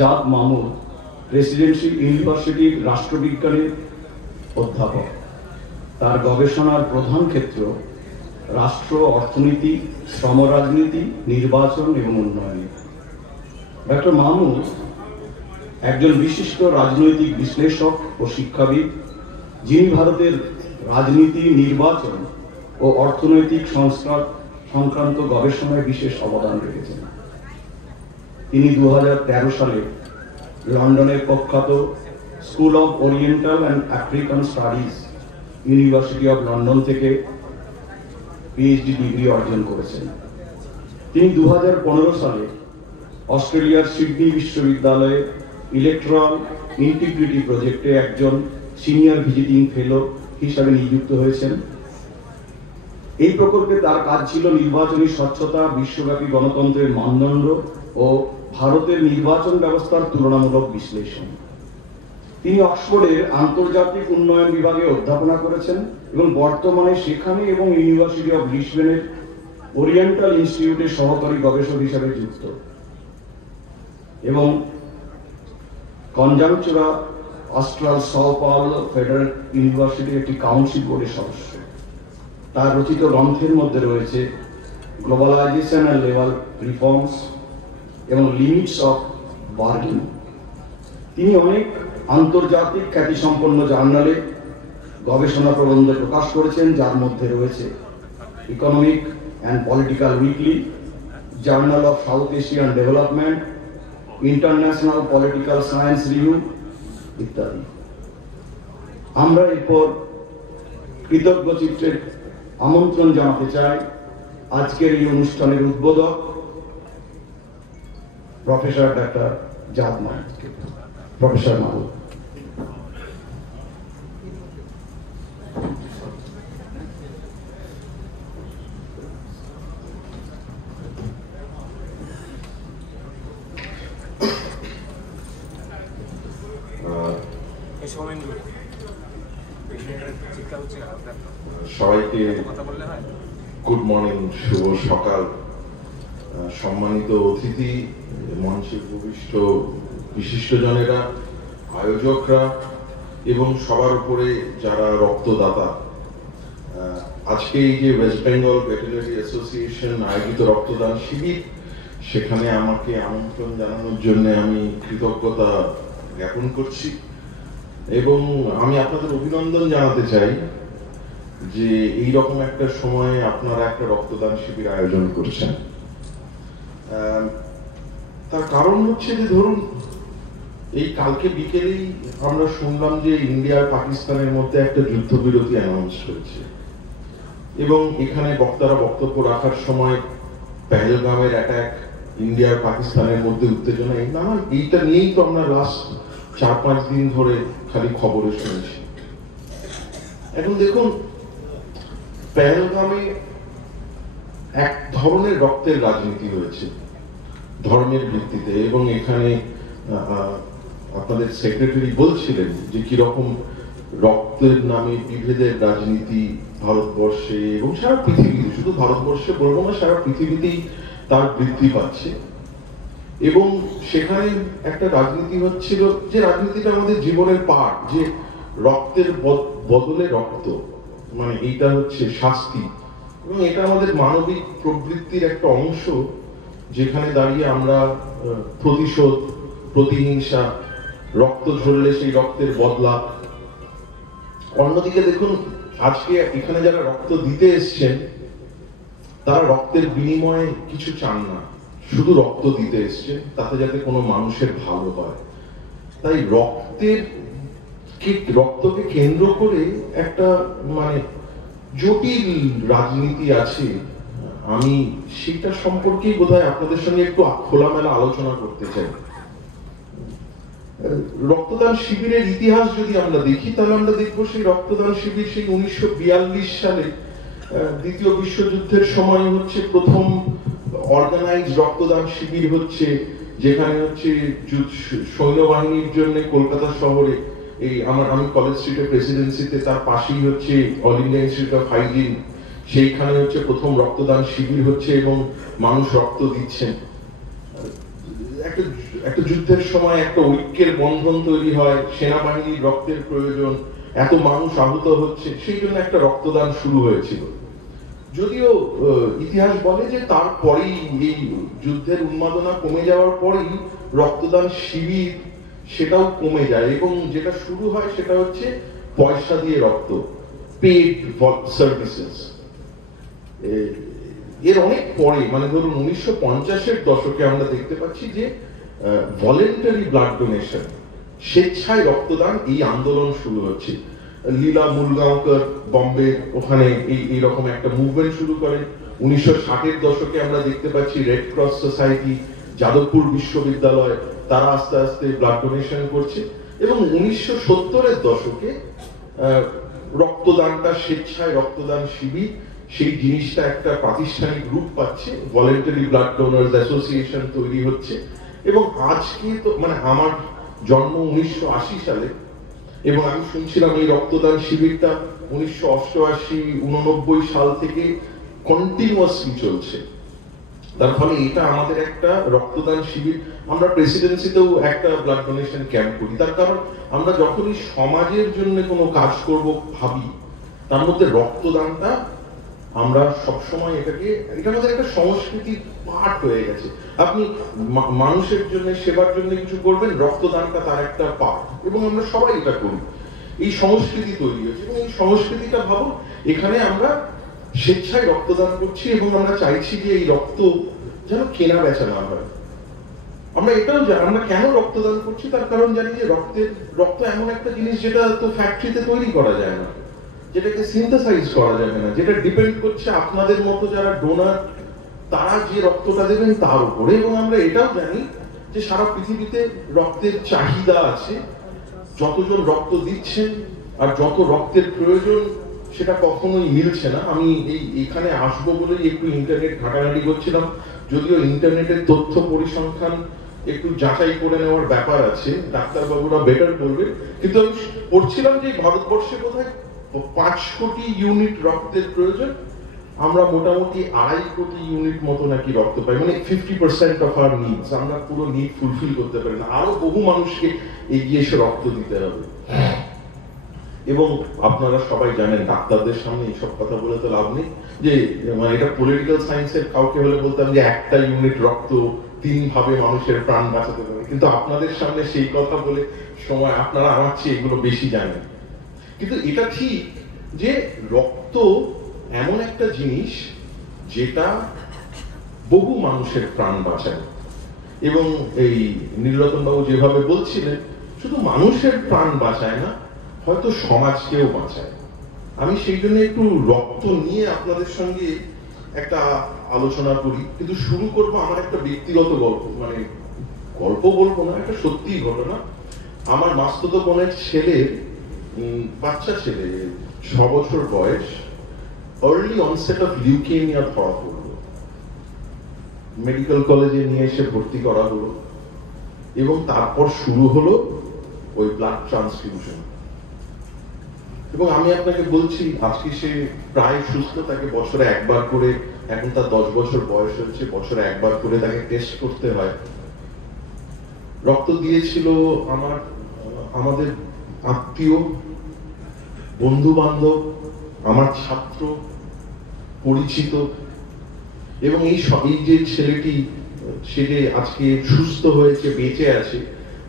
জাদ Mamun Presidency ইউনিভার্সিটির রাষ্ট্রবিজ্ঞানের অধ্যাপক। তার গবেষণার প্রধান ক্ষেত্র রাষ্ট্র অর্থনীতি, শ্রম রাজনীতি, নির্বাচন এবং উন্নয়ন। ডক্টর মামুন একজন বিশিষ্ট রাজনৈতিক বিশ্লেষক ও শিক্ষাবিদ, যিনি ভারতের রাজনীতি, নির্বাচন ও অর্থনৈতিক সংস্কার সংক্রান্ত গবেষণায় বিশেষ অবদান রেখেছেন। তিনি 2013 সালে লন্ডনের প্রখ্যাত school of oriental and African studies university of London থেকে পিএইচডি ডিগ্রি অর্জন করেছেন। তিনি 2015 সালে অস্ট্রেলিয়ার সিডনি বিশ্ববিদ্যালয়ে ইলেকট্রাল ইন্টিগ্রিটি প্রজেক্টে একজন সিনিয়র ভিজিটিং ফেলো হিসাবে নিযুক্ত হয়েছেন। এই প্রকল্পে তার কাজ ছিল নির্বাচনী স্বচ্ছতা, বিশ্বব্যাপী গণতন্ত্রের মানদণ্ড ও ভারতের নির্বাচন ব্যবস্থার তুলনামূলক বিশ্লেষণ। তিনি অক্সফোর্ডের আন্তর্জাতিক উন্নয়ন বিভাগে অধ্যাপনা করেছেন এবং বর্তমানে সেখানে এবং ইউনিভার্সিটি অফ লিসবনের ওরিয়েন্টাল ইনস্টিটিউটের সহকারী গবেষক হিসাবে যুক্ত এবং কনজাংচুরা অস্ট্রাল সাও পাওলো ফেডারেল ইউনিভার্সিটির একটি কাউন্সিল বোর্ডের সদস্য। তার রচিত গ্রন্থের মধ্যে রয়েছে গ্লোবালাইজেশন অ্যান্ড লেভেল রিফর্মস এবং লিমিটস অফ বার্গেনিং। তিনি অনেক আন্তর্জাতিক খ্যাতিসম্পন্ন জার্নালে গবেষণা প্রবন্ধ প্রকাশ করেছেন, যার মধ্যে রয়েছে economic and political weekly, journal of south Asian development, international political science review ইত্যাদি। আমরা এরপর কৃতজ্ঞ চিত্রের আমন্ত্রণ জানাতে চাই আজকের এই অনুষ্ঠানের উদ্বোধক প্রফেসর ডক্টর জাদ মামুনকে। প্রফেসর মামুন। সবাইকে গুড মর্নিং, শুভ সকাল। সম্মানিত অতিথি, মঞ্চে উপবিষ্ট বিশিষ্টজনেরা, আয়োজকরা এবং সবার উপরে যারা রক্তদাতা। আজকে এই যে ওয়েস্ট বেঙ্গল ভেটেরিনারি অ্যাসোসিয়েশন আয়োজিত রক্তদান শিবির, সেখানে আমাকে আমন্ত্রণ জানানোর জন্য আমি কৃতজ্ঞতা জ্ঞাপন করছি এবং আমি আপনাদের অভিনন্দন জানাতে চাই যে এই রকম একটা সময়ে আপনারা একটা রক্তদান শিবির আয়োজন করছেন। তার কারণ হচ্ছে যে ধরুন, এই কালকে বিকেলেই আমরা শুনলাম যে ইন্ডিয়া আর পাকিস্তানের মধ্যে একটা যুদ্ধবিরতি অ্যানাউন্স হয়েছে এবং এখানে বক্তারা বক্তব্য রাখার সময় পেহেলগামের অ্যাটাক, ইন্ডিয়া আর পাকিস্তানের মধ্যে উত্তেজনা, এইটা নিয়েই তো আমরা লাস্ট 4-5 দিন ধরে খালি খবরে শুনেছি। এখন দেখুন, পেহেলগামে এক ধরনের রক্তের রাজনীতি হয়েছে ধর্মের ভিত্তিতে এবং এখানে আপনাদের সেক্রেটারি বলছিলেন যে কিরকম রক্তের নামে বিভেদের রাজনীতি ভারতবর্ষে এবং সারা পৃথিবীতে, শুধু ভারতবর্ষে বলবো না, সারা পৃথিবীতেই তার বৃদ্ধি পাচ্ছে। এবং সেখানে একটা রাজনীতি হচ্ছিল, যে রাজনীতিটা আমাদের জীবনের পাঠ, যে রক্তের বদলে রক্ত, মানে এইটা হচ্ছে শাস্তি এবং এটা আমাদের মানবিক প্রবৃত্তির একটা অংশ, যেখানে দাঁড়িয়ে আমরা প্রতিশোধ, প্রতিহিংসা, রক্ত ঝরলে সেই রক্তের বদলা। অন্যদিকে দেখুন, আজকে এখানে যারা রক্ত দিতে এসছেন তারা রক্তের বিনিময়ে কিছু চান না, শুধু রক্ত দিতে এসছে তাতে যাতে কোনো মানুষের ভালো হয়। তাই রক্তকে কেন্দ্র করে একটা মানে জটিল রাজনীতি আছে। আমি সেটা সম্পর্কেই বোধহয় আপনাদের সঙ্গে একটু খোলামেলা আলোচনা করতে চাই। রক্তদান শিবিরের ইতিহাস যদি আমরা দেখি, তাহলে আমরা দেখবো সেই রক্তদান শিবির সেই 1942 সালে দ্বিতীয় বিশ্বযুদ্ধের সময় হচ্ছে প্রথম অর্গানাইজ রক্তদান শিবির হচ্ছে, যেখানে হচ্ছে সৈন্যবাহিনীর জন্য কলকাতা শহরে আমি কলেজ স্ট্রিটের প্রেসিডেন্সিতে, তার পাশেই হচ্ছে all India institute of hygiene, সেইখানে হচ্ছে প্রথম রক্তদান শিবির হচ্ছে এবং মানুষ রক্ত দিচ্ছেন। একটা যুদ্ধের সময় একটা ঐক্যের বন্ধন তৈরি হয়, সেনাবাহিনীর রক্তের প্রয়োজন, এত মানুষ আহত হচ্ছে, সেই জন্য একটা রক্তদান শুরু হয়েছিল। যদিও ইতিহাস বলে যে তারপরেই এই যুদ্ধের উন্মাদনা কমে যাওয়ার পরেই রক্তদান শিবির সেটাও কমে যায়, এবং যেটা শুরু হয় সেটা হচ্ছে পয়সা দিয়ে রক্ত, পেড সার্ভিসেস। এর অনেক পরে, মানে ধরুন 1950-এর দশকে আমরা দেখতে পাচ্ছি যে ভলেন্টারি ব্লাড ডোনেশন, স্বেচ্ছায় রক্তদান, এই আন্দোলন শুরু হচ্ছে। লীলা মুলগাঁওকর বম্বে ওখানে এইরকম একটা মুভমেন্ট শুরু করেন। 1960-এর দশকে আমরা দেখতে পাচ্ছি রেড ক্রস সোসাইটি, যাদবপুর বিশ্ববিদ্যালয়, তারা আস্তে আস্তে ব্লাড ডোনেশন করছে, এবং 1970-এর দশকে রক্তদানটা, স্বেচ্ছায় রক্তদান শিবির, সেই জিনিসটা একটা প্রাতিষ্ঠানিক রূপ পাচ্ছে, ভলেন্টারি ব্লাড ডোনার্স অ্যাসোসিয়েশন তৈরি হচ্ছে। এবং আজকে তো মানে আমার জন্ম 1980 সালে, এবং আমি শুনছিলাম এই রক্তদান শিবিরটা 1988-89 সাল থেকে কন্টিনিউয়াসলি চলছে। তার ফলে এটা আমাদের একটা রক্তদান শিবির। আমরা প্রেসিডেন্সিতেও একটা ব্লাড ডোনেশন ক্যাম্প করি, তার কারণ আমরা যখনই সমাজের জন্য কোনো কাজ করব ভাবি, তার মধ্যে রক্তদানটা আমরা সবসময় এটা আমাদের একটা সংস্কৃতির পার্ট হয়ে গেছে। আপনি মানুষের জন্য, সেবার জন্য কিছু করবেন, রক্তদানটা তার একটা পার্ট, এবং আমরা সবাই এটা করি। এই সংস্কৃতি তৈরি হয়েছে, এবং এই সংস্কৃতিটা ভাবো, এখানে আমরা স্বেচ্ছায় রক্তদান করছি, এবং আমরা চাইছি যে এই রক্ত যেন কেনা বেচা না হয়। আমরা এটাও জানি, আমরা কেন রক্তদান করছি, তার কারণ জানি যে রক্ত এমন একটা জিনিস যেটা তো ফ্যাক্টরিতে তৈরি করা যায় না, যেটাকে সিনথেসাইজ করা যাবে না, যেটা ডিপেন্ড করছে আপনাদের মতো যারা ডোনার, তারা যে রক্তটা দেবেন তার উপরে। এবং আমরা এটাও জানি যে সারা পৃথিবীতে রক্তের চাহিদা আছে, যতজন রক্ত দিচ্ছেন আর যত রক্তের প্রয়োজন সেটা কখনোই মিলছে না। আমি এখানে আসবো বলেই একটু ইন্টারনেট ঘাটাঘাটি করছিলাম, যদিও ইন্টারনেটের তথ্য পরিসংখ্যান একটু যাচাই করে নেওয়ার ব্যাপার আছে, ডাক্তারবাবুরা বেটার বলবে, কিন্তু আমি পড়ছিলাম যে ভারতবর্ষে বোধহয় 5 কোটি ইউনিট রক্তের প্রয়োজন, আমরা মোটামুটি 2.5 কোটি ইউনিট মতো নাকি রক্ত পাই, মানে 50% অফ আওয়ার নিডস, আমরা পুরো নিড ফুলফিল করতে পারি না, আরো বহু মানুষকে এগিয়ে এসে রক্ত দিতে হবে। এবং আপনারা সবাই জানেন, ডাক্তারদের সামনে এইসব কথা বলে তো লাভ নেই, যে মানে এটা পলিটিক্যাল সায়েন্সের কাউকে হলে বলতাম যে 1টা ইউনিট রক্ত 3 ভাবে মানুষের প্রাণ বাঁচাতে পারে, কিন্তু আপনাদের সামনে সেই কথা বলে সময়, আপনারা আমার চেয়ে এগুলো বেশি জানেন। কিন্তু এটা ঠিক যে রক্ত এমন একটা জিনিস যেটা বহু মানুষের প্রাণ বাঁচায়, এবং এই নীলরতন বাবু যেভাবে বলছিলেন, শুধু মানুষের প্রাণ বাঁচায় না, হয়তো সমাজকেও বাঁচায়। আমি সেই জন্য একটু রক্ত নিয়ে আপনাদের সঙ্গে একটা আলোচনা করি, কিন্তু শুরু করবো আমার একটা ব্যক্তিগত গল্প, মানে গল্প বলবো না, একটা সত্যি ঘটনা। আমার মাস্তুতো বোনের ছেলের, বাচ্চা ছেলে, 6 বছর বয়স, আর্লি অনসেট অফ লিউকেমিয়া ধরা পড়লো, মেডিকেল কলেজে নিয়ে এসে ভর্তি করা হলো, এবং তারপর শুরু হলো ওই ব্লাড ট্রান্সফিউশন। এবং আমি আপনাকে বলছি, আজকে সে প্রায় সুস্থ, তাকে বছরে 1বার করে, এখন তার 10 বছর বয়স হচ্ছে, বছরে 1বার করে তাকে টেস্ট করতে হয়। রক্ত দিয়েছিল আমাদের আত্মীয়, বন্ধু বান্ধব, আমার ছাত্র, পরিচিত। এবং এই যে ছেলেটি, সে যে আজকে সুস্থ হয়েছে, বেঁচে আছে,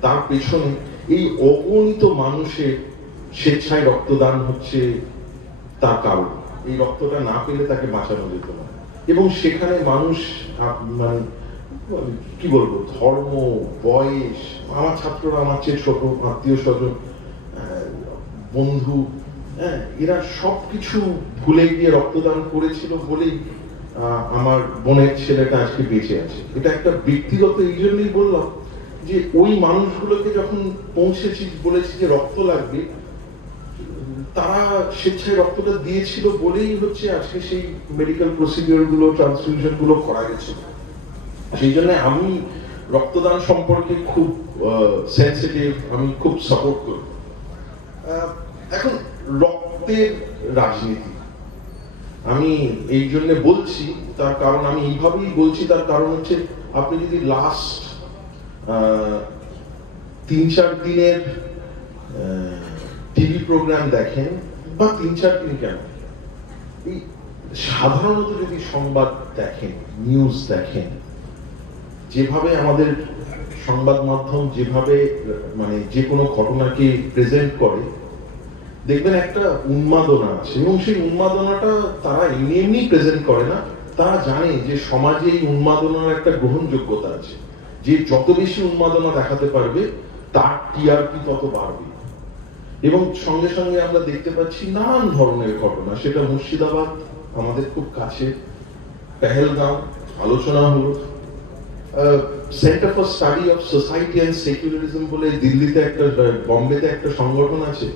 তার পেছনে এই অগণিত মানুষের স্বেচ্ছায় রক্তদান হচ্ছে তার কারণ। এই রক্তটা না পেলে তাকে বাঁচানো যেত না। এবং সেখানে মানুষ, মানে কি বলবো, ধর্ম, বয়স, আমার ছাত্ররা আমার চেয়ে ছোট, আত্মীয় স্বজন, বন্ধু, এরা সবকিছু ভুলে গিয়ে রক্তদান করেছিল বলেই আমার বোনের ছেলেটা আজকে বেঁচে আছে। এটা একটা ব্যক্তিগত, এই জন্যই বললাম যে ওই মানুষগুলোকে যখন পৌঁছেছি, বলেছি যে রক্ত লাগবে, তারা স্বেচ্ছায় রক্তটা দিয়েছিল বলেই হচ্ছে আজকে সেই মেডিকেল প্রসিডিওর গুলো, ট্রান্সফিউশন গুলো করা গেছে। সেই জন্য আমি রক্তদান সম্পর্কে খুব সেন্সিটিভ, আমি খুব সাপোর্ট করি। এখন রক্তের রাজনীতি আমি এই জন্য বলছি, তার কারণ আমি এইভাবেই বলছি, তার কারণ হচ্ছে আপনি যদি লাস্ট 3-4 দিনের টিভি প্রোগ্রাম দেখেন, বা 3-4 দিন কেন, এই সাধারণত যদি সংবাদ দেখেন, নিউজ দেখেন, যেভাবে আমাদের সংবাদ মাধ্যম যেভাবে মানে যে কোনো ঘটনাকে প্রেজেন্ট করে, দেখবেন একটা উন্মাদনা আছে, এবং সেই উন্মাদনাটা তারা এমনি প্রেজেন্ট করে না। তারা জানে যে সমাজে এই উন্মাদনার একটা গ্রহণযোগ্যতা আছে, যে যত বেশি উন্মাদনা দেখাতে পারবে তার টিআরপি তত বাড়বে। এবং সঙ্গে সঙ্গে আমরা দেখতে পাচ্ছি নানান ধরনের ঘটনা, সেটা মুর্শিদাবাদ আমাদের খুব কাছে, পেহেলগাঁও আলোচনা হলো, centre for study of society and secularism বলে দিল্লিতে একটা, বম্বেতে একটা সংগঠন আছে,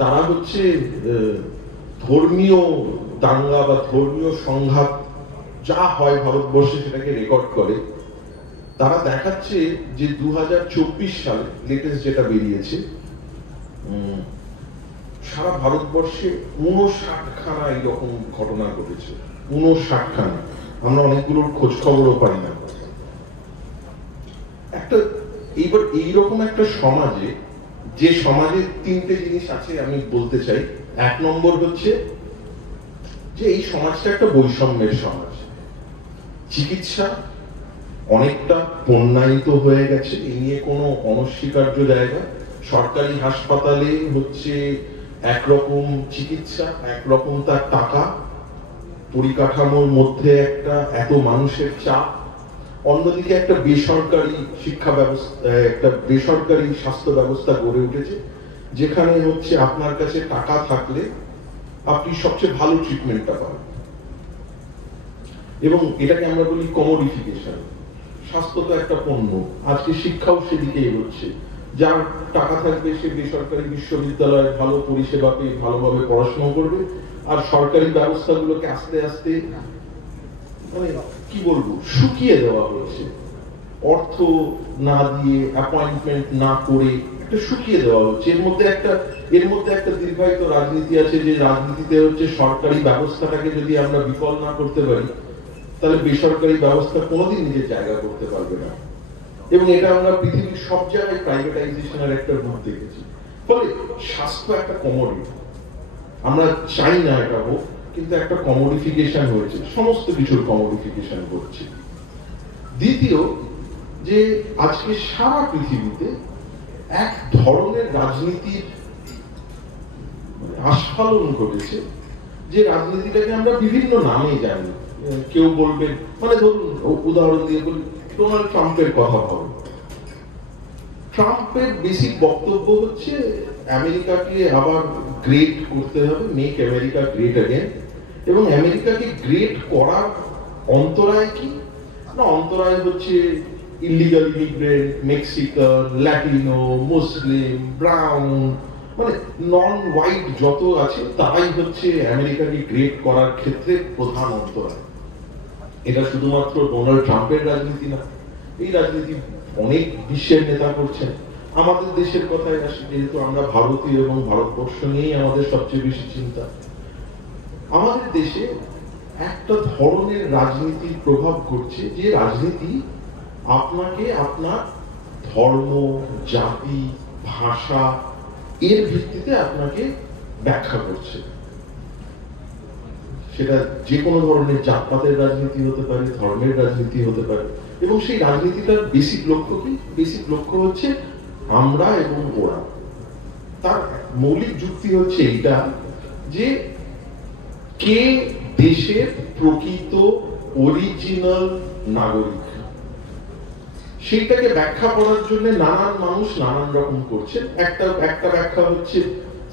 তারা হচ্ছে ধর্মীয় দাঙ্গা বা ধর্মীয় সংঘাত যা হয় ভারতবর্ষে সেটাকে রেকর্ড করে। তারা দেখাচ্ছে যে 2024 সালে লেটেস্ট যেটা বেরিয়েছে, সারা ভারতবর্ষে 59খানা এইরকম ঘটনা ঘটেছে। 59খানা, আমরা অনেকগুলোর খোঁজ খবরও পাই না। একটা এইবার এইরকম একটা সমাজে, যে সমাজে 3টে জিনিস আছে আমি বলতে চাই। 1 নম্বর হচ্ছে যে এই সমাজটা একটা বৈষম্যের সমাজ। চিকিৎসা অনেকটা পণ্যায়িত হয়ে গেছে, এই নিয়ে কোনো অনস্বীকার্য জায়গা। সরকারি হাসপাতালে হচ্ছে একরকম চিকিৎসা, একরকম তার টাকা, পরিকাঠামোর মধ্যে একটা এত মানুষের চাপ। অন্যদিকে একটা বেসরকারি শিক্ষা ব্যবস্থা, একটা বেসরকারি স্বাস্থ্য ব্যবস্থা গড়ে উঠেছে, যেখানে হচ্ছে আপনার কাছে টাকা থাকলে আপনি সবচেয়ে ভালো ট্রিটমেন্টটা পাবেন। এবং এটাকে আমরা বলি কমোডিফিকেশন। স্বাস্থ্য তো একটা পণ্য, আজকে শিক্ষাও সেদিকে এগোচ্ছে। যার টাকা থাকবে সে বেসরকারি বিশ্ববিদ্যালয়ে ভালো পরিষেবা পেয়ে ভালোভাবে পড়াশোনা করবে, আর সরকারি ব্যবস্থাগুলোকে আস্তে আস্তে মানে কি বলবো শুকিয়ে দেওয়া হয়েছে। অর্থ না দিয়ে, অ্যাপয়েন্টমেন্ট না করে একটা শুকিয়ে দেওয়া হচ্ছে। এর মধ্যে একটা দীর্ঘায়িত রাজনীতি আছে, যে রাজনীতিতে হচ্ছে সরকারি ব্যবস্থাটাকে যদি আমরা বিফল না করতে পারি, তাহলে বেসরকারি ব্যবস্থা কোনোদিন নিজের জায়গা করতে পারবে না। এবং এটা আমরা পৃথিবীর সব জায়গায় প্রাইভেটাইজেশনের একটা রূপ দেখেছি। ফলে স্বাস্থ্য একটা কমোডিটি, আমরা চাই না এটা হোক, কিন্তু একটা কমোডিফিকেশন হয়েছে, সমস্ত কিছুর কমোডিফিকেশন করছে। দ্বিতীয়, যে আজকে সারা পৃথিবীতে এক ধরনের রাজনীতির আস্ফালন ঘটেছে, যে রাজনীতিটাকে আমরা বিভিন্ন নামে জানি। কেউ বলবে, মানে ধরুন উদাহরণ দিয়ে বলি, ডোনাল্ড ট্রাম্পের কথা বলো। ট্রাম্পের বেসিক বক্তব্য হচ্ছে আমেরিকাকে আবার গ্রেট করতে হবে, মেক আমেরিকা গ্রেট অ্যাগেন। এবং আমেরিকাকে গ্রেট করার অন্তরায় কি না, অন্তরায় হচ্ছে ইলিগাল ইমিগ্রেন্ট, মেক্সিকান, ল্যাটিনো, মুসলিম, ব্রাউন, মানে নন হোয়াইট যত আছে তারাই হচ্ছে আমেরিকাকে গ্রেট করার ক্ষেত্রে প্রধান অন্তরায়। এটা শুধুমাত্র ডোনাল্ড ট্রাম্পের রাজনীতি না, এই রাজনীতি অনেক বিশ্বের নেতা করছেন। আমাদের দেশের কথায় আসি, যেহেতু আমরা ভারতীয় এবং ভারতবর্ষ নিয়েই আমাদের সবচেয়ে বেশি চিন্তা। আমাদের দেশে একটা ধরনের রাজনীতির প্রভাব ঘটছে, যে রাজনীতি আপনাকে আপনার ধর্ম, জাতি, ভাষা এর ভিত্তিতে আপনাকে ব্যাখ্যা করছে। সেটা যে কোনো ধরনের জাতপাতের রাজনীতি হতে পারে, ধর্মের রাজনীতি হতে পারে। এবং সেই রাজনীতিটার বেসিক লক্ষ্য কি? বেসিক লক্ষ্য হচ্ছে আমরা এবং ওরা। তার মৌলিক যুক্তি হচ্ছে এইটা, যে কে দেশের প্রকৃত অরিজিনাল নাগরিক, সেইটাকে ব্যাখ্যা করার জন্য নানান মানুষ নানান রকম করছে। একটা ব্যাখ্যা হচ্ছে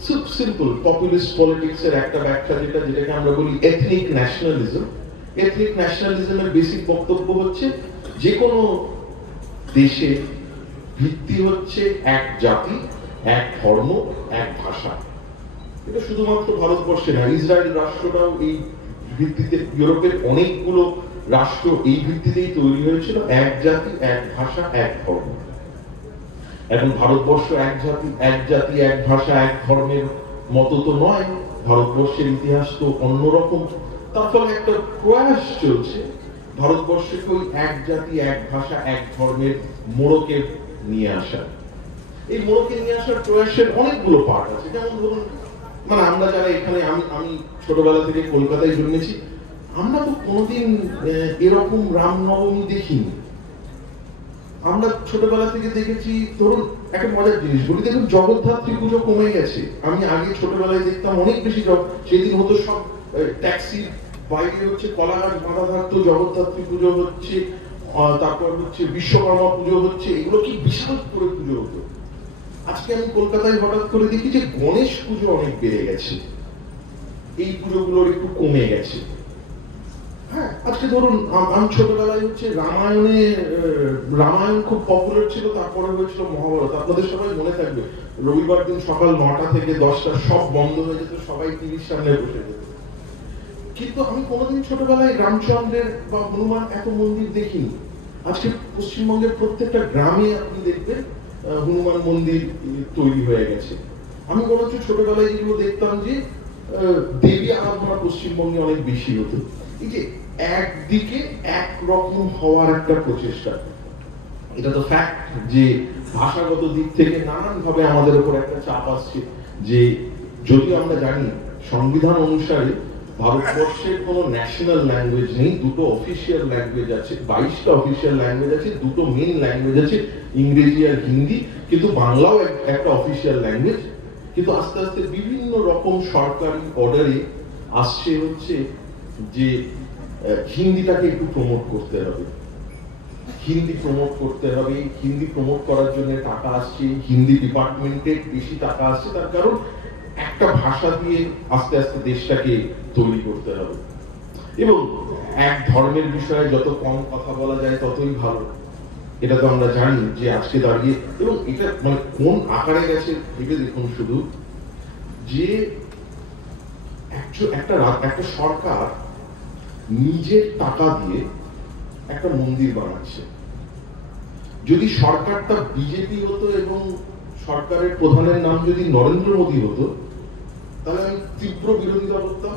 খুব সিম্পল, পপুলিস্ট পলিটিক্স এর একটা ব্যাখ্যা, যেটাকে আমরা বলি এথনিক ন্যাশনালিজম। এথনিক ন্যাশনালিজমের বেসিক বক্তব্য হচ্ছে যে কোনো দেশে ভিত্তি হচ্ছে এক জাতি, এক ধর্ম, এক ভাষা। এটা শুধুমাত্র ভারতবর্ষে না, ইসরায়েল রাষ্ট্রটাও এই ভিত্তিতে, ইউরোপের অনেকগুলো রাষ্ট্র এই ভিত্তিতেই তৈরি হয়েছিল, এক জাতি, এক ভাষা, এক ধর্ম। এখন ভারতবর্ষ এক জাতি, এক ভাষা, এক ধর্মের মতো তো নয়। ভারতবর্ষের ইতিহাস তো অন্যরকম। তার ফলে একটা প্রয়াস চলছে ভারতবর্ষকে ওই এক জাতি, এক ভাষা, এক ধর্মের মোড়কে নিয়ে আসা। এই মোড়কে নিয়ে আসার প্রয়াসের অনেকগুলো পার্ট আছে। যেমন ধরুন, মানে আমরা যারা এখানে, আমি ছোটবেলা থেকে কলকাতায় জন্মেছি, আমরা তো কোনোদিন এরকম রামনবমী দেখিনি। আমরা ছোটবেলা থেকে দেখেছি, ধরুন একটা মজার জিনিস বলি, দেখুন জগদ্ধাত্রী পুজো কমে গেছে। আমি আগে ছোটবেলায় দেখতাম অনেক বেশি, সেদিন হতো সব ট্যাক্সির বাইরে হচ্ছে কলা গাছ বাঁধা থাকতো, জগদ্ধাত্রী পুজো হচ্ছে, তারপর হচ্ছে বিশ্বকর্মা পুজো হচ্ছে, এগুলো কি বিশাল করে পুজো হতো। আজকে আমি কলকাতায় হঠাৎ করে দেখি যে গণেশ পুজো অনেক বেড়ে গেছে, এই পুজোগুলোর একটু কমে গেছে। হ্যাঁ, আজকে ধরুন আমি ছোটবেলায় হচ্ছে রামায়ণ খুব পপুলার ছিল, তারপরে হয়েছিল মহাভারত। আপনাদের সবাই মনে থাকবে রবিবার দিন সকাল 9টা থেকে 10টা সব বন্ধ হয়ে যেত, সবাই টিভির সামনে বসে যেত। কিন্তু আমি কোনোদিন ছোটবেলায় রামচন্দ্রের বা হনুমান এত মন্দির দেখিনি। আজকে পশ্চিমবঙ্গের প্রত্যেকটা গ্রামে আপনি দেখবেন হনুমান মন্দির তৈরি হয়ে গেছে। আমি মনে হচ্ছে ছোটবেলায় যেগুলো দেখতাম যে দেবী আরাধনা পশ্চিমবঙ্গে অনেক বেশি হতো। এই যে একদিকে একরকম হওয়ার একটা প্রচেষ্টা, এটা তো ফ্যাক্ট যে ভাষাগত দিক থেকে নানান ভাবে আমাদের উপর একটা চাপ আসছে। যে যদিও আমরা জানি সংবিধান অনুসারে ভারতবর্ষের কোনো ন্যাশনাল ল্যাঙ্গুয়েজ নেই, দুটো অফিসিয়াল ল্যাঙ্গুয়েজ আছে, 22টা অফিসিয়াল ল্যাঙ্গুয়েজ আছে, দুটো মেইন ল্যাঙ্গুয়েজ আছে ইংরেজি আর হিন্দি, কিন্তু বাংলাও একটা অফিসিয়াল ল্যাঙ্গুয়েজ। কিন্তু আস্তে আস্তে বিভিন্ন রকম সরকারি অর্ডারে আসছে হচ্ছে যে হিন্দিটাকে একটু প্রমোট করতে হবে, হিন্দি প্রমোট করতে হবে। হিন্দি প্রমোট করার জন্য টাকা আসছে, হিন্দি ডিপার্টমেন্টে বেশি টাকা আসছে, তার কারণ একটা ভাষা দিয়ে আস্তে আস্তে দেশটাকে তৈরি করতে হবে। এবং এক ধর্মের বিষয়ে যত কম কথা বলা যায় ততই ভালো, এটা তো আমরা জানি যে আজকে দাঁড়িয়ে। এবং এটা মানে কোন আকারে গেছে ভেবে দেখুন শুধু, যে একটা সরকার নিজের টাকা দিয়ে একটা মন্দির বানাচ্ছে। যদি সরকারটা বিজেপি হতো এবং সরকারের প্রধানের নাম যদি নরেন্দ্র মোদী হতো, তাহলে আমি তীব্র বিরোধিতা করতাম।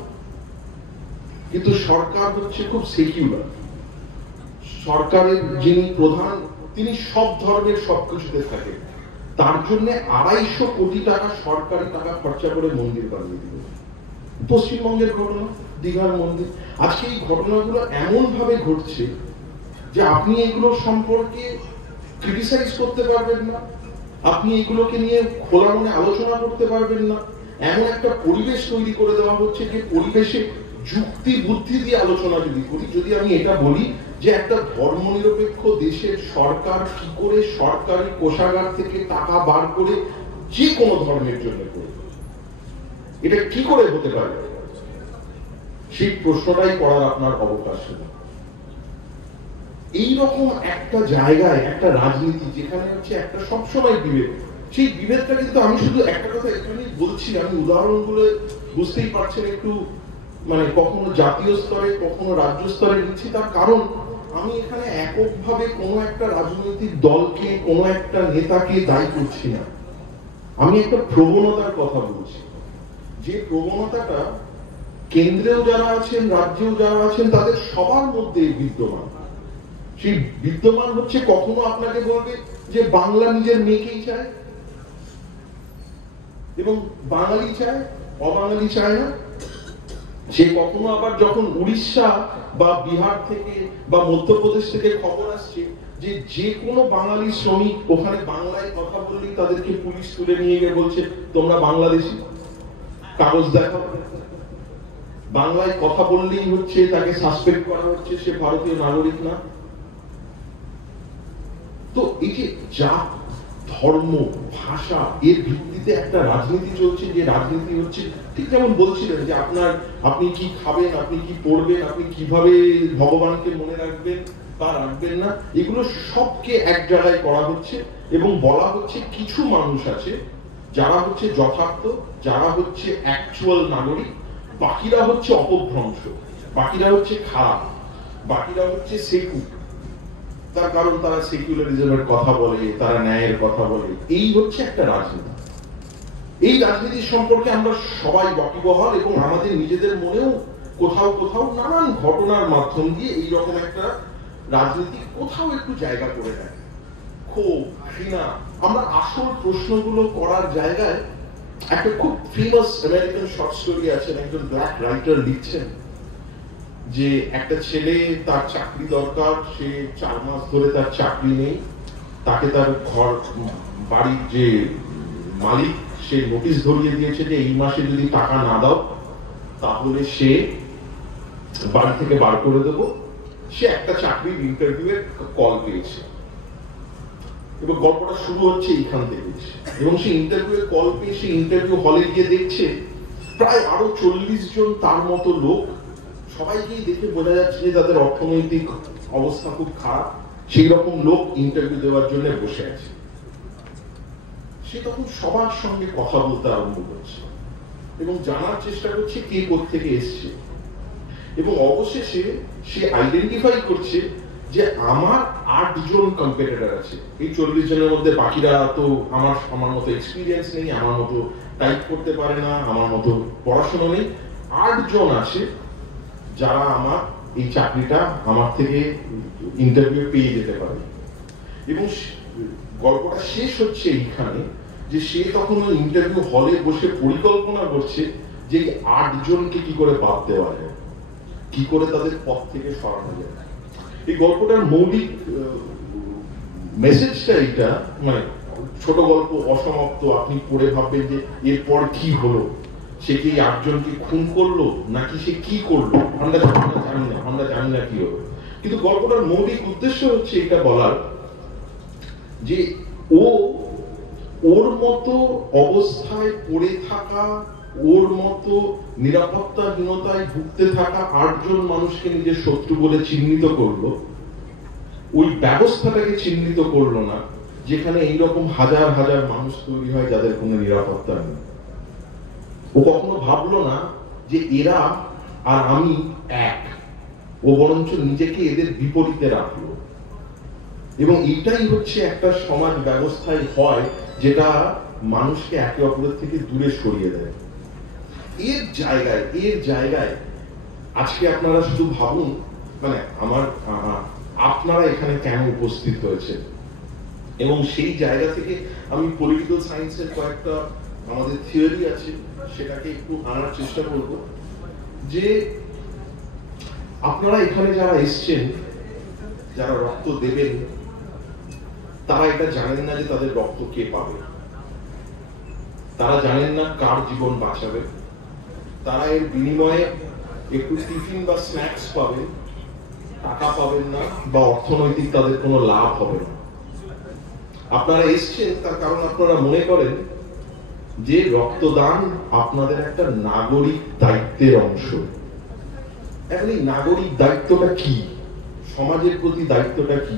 কিন্তু সরকার হচ্ছে খুব সেকুলার, সরকারের যিনি প্রধান তিনি সব ধর্মের সবকিছুতে থাকেন, তার জন্য 250 কোটি টাকা সরকারি টাকা খরচা করে মন্দির বানিয়ে দিল। পশ্চিমবঙ্গের ঘটনা, দীঘার মন্দির। আজকে এই ঘটনাগুলো এমন ভাবে ঘটছে যে আপনি এগুলো সম্পর্কে ক্রিটিসাইজ করতে পারবেন না, আপনি এগুলোকে নিয়ে খোলা মনে আলোচনা করতে পারবেন না। এমন একটা পরিবেশ তৈরি করে দেওয়া হচ্ছে যে পরিবেশে যুক্তি বুদ্ধি দিয়ে আলোচনা যদি করি, যদি আমি এটা বলি যে একটা ধর্মনিরপেক্ষ দেশের সরকার কি করে সরকারি কোষাগার থেকে টাকা বার করে যে কোনো ধর্মের জন্য করে, এটা কি করে হতে পারে, সেই প্রশ্নটাই করার আপনার অবকাশ নেই। এইরকম একটা জায়গায় একটা রাজনীতি যেখানে হচ্ছে একটা সবসময় বিভেদ, সেই বিভেদটা কিন্তু আমি শুধু একটা কথা এখানেই বলছি, আমি উদাহরণগুলো বুঝতেই পারছেন একটু মানে কখনো জাতীয় স্তরে কখনো রাজ্য স্তরে নিচ্ছি। তার কারণ আমি এখানে এককভাবে কোনো একটা রাজনৈতিক দলকে কোনো একটা নেতাকে দায়ী করছি না, আমি একটা প্রবণতার কথা বলছি। যে প্রবণতাটা কেন্দ্রেও যারা আছেন রাজ্যেও যারা আছেন তাদের সবার মধ্যে বিদ্যমান। সেই বিদ্যমান হচ্ছে কখনো আপনাকে বলবে যে বাংলা নিজের মেয়েকেই চায় এবং বাঙালি চায়, অবাঙালি চায় না। সে কখনো আবার যখন উড়িষ্যা বা বিহার থেকে বা মধ্যপ্রদেশ থেকে খবর আসছে যে যে কোনো বাঙালি শ্রমিক ওখানে বাংলায় কথা বললেই তাদেরকে পুলিশ তুলে নিয়ে গিয়ে বলছে তোমরা বাংলাদেশি, কাগজ দেখাও। বাংলায় কথা বললেই হচ্ছে তাকে সাসপেন্ড করা হচ্ছে, সে ভারতীয় নাগরিক না। তো এই যে জাত, ধর্ম, ভাষা এর ভিত্তিতে একটা রাজনীতি চলছে, যে রাজনীতি হচ্ছে ঠিক যেমন বলছিলেন যে আপনি কি খাবেন, আপনি কি পড়বেন, আপনি কিভাবে ভগবানকে মনে রাখবেন বা রাখবেন না, এগুলো সবকে এক জায়গায় করা হচ্ছে এবং বলা হচ্ছে কিছু মানুষ আছে যারা হচ্ছে যথার্থ, যারা হচ্ছে অ্যাকচুয়াল নাগরিক, বাকিরা হচ্ছে অপভ্রংশ, বাকিরা হচ্ছে খারাপ, বাকিরা হচ্ছে সেকু। তার কারণ তারা সেকুলারিজমের কথা বলে, তারা ন্যায়ের কথা বলে। এই হচ্ছে একটা রাজনীতি। এই রাজনীতির সম্পর্কে আমরা সবাই ওয়াকিবহাল এবং আমাদের নিজেদের মনেও কোথাও কোথাও নানান ঘটনার মাধ্যম দিয়ে এইরকম একটা রাজনীতি কোথাও একটু জায়গা করে নেয়। ক্ষোভ, ঘৃণা, আমরা আসল প্রশ্নগুলো করার জায়গায় একটা খুব ফেমাস আমেরিকান শর্ট স্টোরি আছে, একজন ব্ল্যাক রাইটার লিখছেন যে একটা ছেলে, তার চাকরি দরকার, সে 4 মাস ধরে তার চাকরি নেই, তাকে তার বাড়ির যে মালিক সে নোটিশ ধরিয়ে দিয়েছে যে এই মাসে যদি টাকা না দাও তাহলে সে বাড়ি থেকে বার করে দেব। সে একটা চাকরির ইন্টারভিউয়ের কল পেয়েছে এবং গল্পটা শুরু হচ্ছে এইখান থেকে। এবং সে ইন্টারভিউয়ের কল পেয়ে সে ইন্টারভিউ হলে গিয়ে দেখছে প্রায় আরো 40 জন তার মতো লোক, সবাইকেই দেখে বোঝা যাচ্ছে যে তাদের অর্থনৈতিক অবস্থা খুব খারাপ, সেই রকম লোক ইন্টারভিউ দেওয়ার জন্য বসে আছে। সে তখন সবার সঙ্গে কথা বলতে আরম্ভ করছে এবং জানার চেষ্টা করছে কে কোত্থেকে এসছে, এবং অবশেষে সে আইডেন্টিফাই করছে যে আমার 8 জন কম্পিটিটর আছে। এই 40 জনের মধ্যে বাকিরা তো আমার মতো এক্সপিরিয়েন্স নেই, আমার মতো টাইপ করতে পারে না, আমার মতো পড়াশোনা নেই। 8 জন আছে যারা আমার এই চাকরিটা আমার থেকে ইন্টারভিউ পেয়ে যেতে পারে। এবং গল্পটা শেষ হচ্ছে এইখানে যে সে তখন ওই ইন্টারভিউ হলে বসে পরিকল্পনা করছে যে এই 8 জনকে কি করে বাদ দেওয়া যায়, কি করে তাদের পথ থেকে সরানো যায়। এই গল্পটার মৌলিক মেসেজটা এইটা, মানে ছোট গল্প, অসমাপ্ত, আপনি পড়ে ভাববেন যে এরপর কি হলো, সে কি 8 জনকে খুন করলো নাকি সে কি করলো, আমরা জানি না কি হলো। কিন্তু গল্পটার মৌলিক উদ্দেশ্য হচ্ছে এটা বলার যে ওর মতো অবস্থায় পড়ে থাকা, ওর মতো নিরাপত্তাহীনতায় ভুগতে থাকা 8 জন মানুষকে নিজের শত্রু বলে চিহ্নিত করলো। ওই ব্যবস্থাটাকে চিহ্নিত করলো না যেখানে এইরকম হাজার হাজার মানুষ তৈরি হয় যাদের কোনো নিরাপত্তা নেই। ও কখনো ভাবলো না যে এরা আর আমি এক, ও বরঞ্চ নিজেকে এদের বিপরীতে রাখলো। এবং এইটাই হচ্ছে একটা সমাজ ব্যবস্থায় হয় যেটা মানুষকে একে অপরের থেকে দূরে সরিয়ে দেয়। এর জায়গায় আজকে আপনারা শুধু ভাবুন, মানে আপনারা এখানে কেন উপস্থিত হয়েছে। এবং সেই জায়গা থেকে আমি পলিটিক্যাল সায়েন্সের কয়েকটা আমাদের থিওরি আছে সেটাকে একটু আনার চেষ্টা করব। যে আপনারা এখানে যারা এসছেন, যারা রক্ত দেবেন, তারা এটা জানেন না যে তাদের রক্ত কে পাবে, তারা জানেন না কার জীবন বাঁচাবে, তারা এর বিনিময়ে একটু টিফিন বা স্ন্যাক্স পাবেন, টাকা পাবেন না, বা অর্থনৈতিক তাদের কোনো লাভ হবে না। আপনারা এসছেন তার কারণ আপনারা মনে করেন যে রক্তদান আপনাদের একটা নাগরিক দায়িত্বের অংশ। এখন এই নাগরিক দায়িত্বটা কি, সমাজের প্রতি দায়িত্বটা কি?